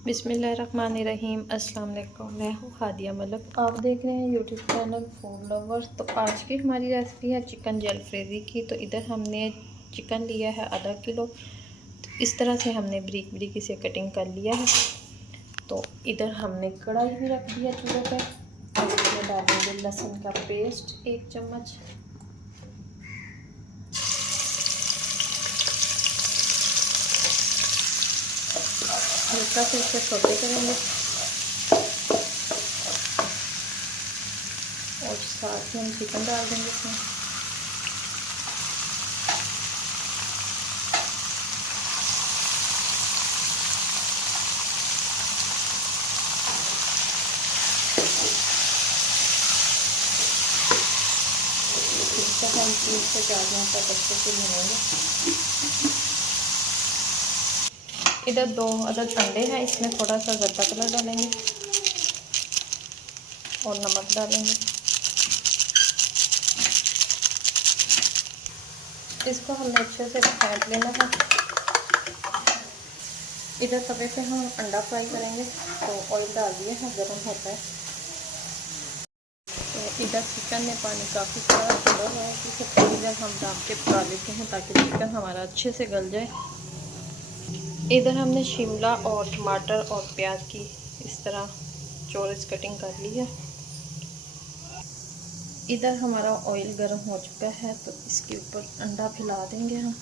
बिस्मिल्लाहिर्रहमानिर्रहीम। अस्सलाम वालेकुम। मैं हूँ हादिया मलिक, आप देख रहे हैं यूट्यूब चैनल फूड लवर्स। तो आज की हमारी रेसिपी है चिकन जलफ्रेज़ी की। तो इधर हमने चिकन लिया है आधा किलो। तो इस तरह से हमने बारीक बारीक इसे कटिंग कर लिया है। तो इधर हमने कढ़ाई भी रख दिया चूल्हे पे। और इसमें डालेंगे लहसुन का पेस्ट 1 चम्मच, हल्का से इसे सौते करेंगे और साथ ही हम चिकन डाल देंगे इसमें। इसका हम 3 से 4 मिनट तक अच्छे से भूनेंगे। इधर 2 अदद अंडे हैं, इसमें थोड़ा सा ज़र्दा कलर डालेंगे और नमक डालेंगे। इसको हमने अच्छे से फेंट लेना है। इधर तवे पे हम अंडा फ्राई करेंगे। तो ऑयल डाल दिए हैं, गर्म होता है। तो इधर चिकन में पानी काफ़ी सारा छोड़ा हुआ है, इसे थोड़ी देर हम डाल के पका लेते हैं ताकि चिकन हमारा अच्छे से गल जाए। इधर हमने शिमला और टमाटर और प्याज की इस तरह चौरस कटिंग कर ली है। इधर हमारा ऑयल गर्म हो चुका है, तो इसके ऊपर अंडा फैला देंगे हम।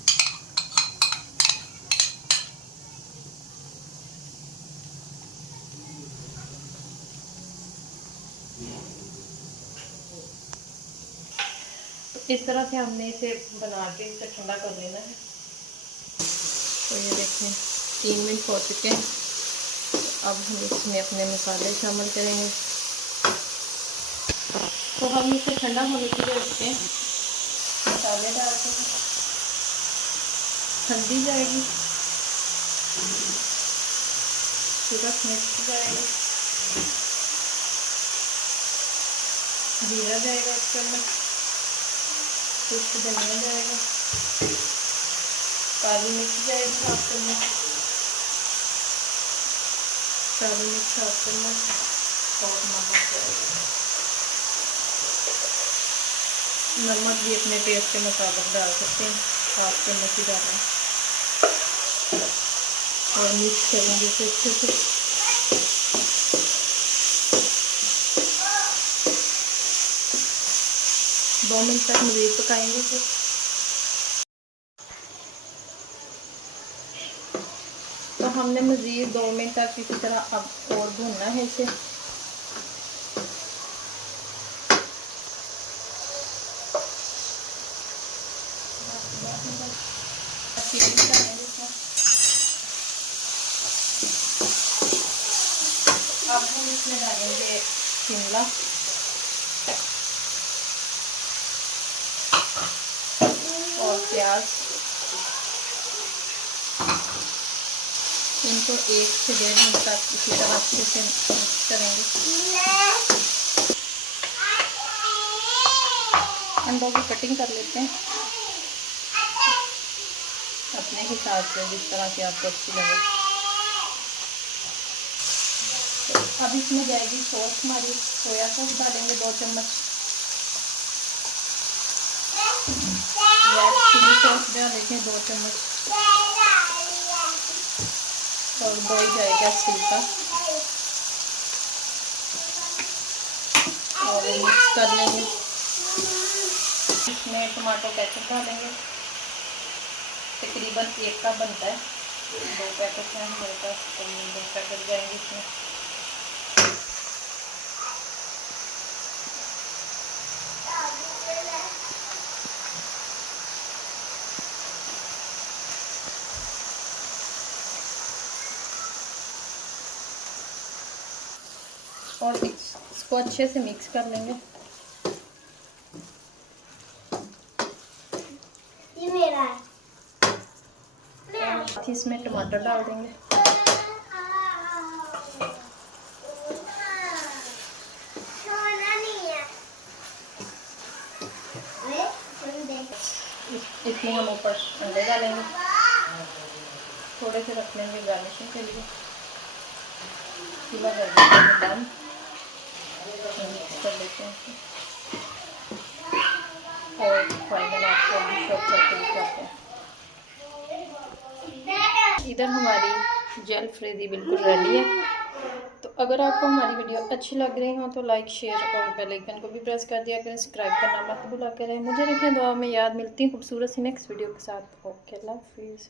तो इस तरह से हमने इसे बना के इसे ठंडा कर लेना है। तो ये देखें 3 मिनट हो चुके हैं। तो अब हम इसमें अपने मसाले शामिल करेंगे। तो हम इसे ठंडा होने के लिए रखते हैं। मसाले डालते हैं, हल्दी जाएगी, सूरज मिर्च जाएगी, जीरा जाएगा 1 चम्मच, कुछ धनिया जाएगा, काली मिर्च जाएगी 1/2 चम्मच, काली मिर्च 1/2 चम्मच और नमक जाएगा। नमक भी अपने टेस्ट के मुताबिक डाल सकते हैं, 1/2 चम्मच ही डालें और मिक्स करेंगे इसे अच्छे से। दो मिनट तक मज़ीद पकाएंगे इसे। तो हमने मज़ीद 2 मिनट तक इसी तरह अब और भूनना है इसे। अब हम इसमें डालेंगे शिमला और प्याज। इनको 1 से 1.5 मिनट तक इसी तरह अच्छे से मिक्स करेंगे। अंडों की कटिंग कर लेते हैं अपने हिसाब से, जिस तरह से आपको अच्छी लगे। तो अब इसमें जाएगी सॉस हमारी। सोया सॉस डालेंगे 2 चम्मच, रेड चिली सॉस डालेंगे 2 चम्मच और दही जाएगा सिरका और मिक्स कर लेंगे। इसमें टमाटो केचप डालेंगे, तकरीबन 1 कप बनता है। 2 पैकेट हैं हमारे पास, तो 2 पैकेट जाएंगे इसमें। और इसको अच्छे से मिक्स कर लेंगे। ये मेरा है। इसमें टमाटर डाल देंगे। इसमें हम ऊपर अंडे डालेंगे, थोड़े से रख लेंगे गार्निशिंग के लिए। चूल्हा कर देते हैं बंद, कर लेते हैं और फाइनल आपको अभी शो करके दिखाते हैं। इधर हमारी जेल फ्रेज़ी बिल्कुल रेडी है। तो अगर आपको हमारी वीडियो अच्छी लग रही हो तो लाइक, शेयर और बेल आइकन को भी प्रेस कर दिया करें। सब्सक्राइब करना मत भूला करें। मुझे रखें दुआ में याद। मिलती हूँ खूबसूरत सी नेक्स्ट वीडियो के साथ। ओके, अल्लाह हाफिज़।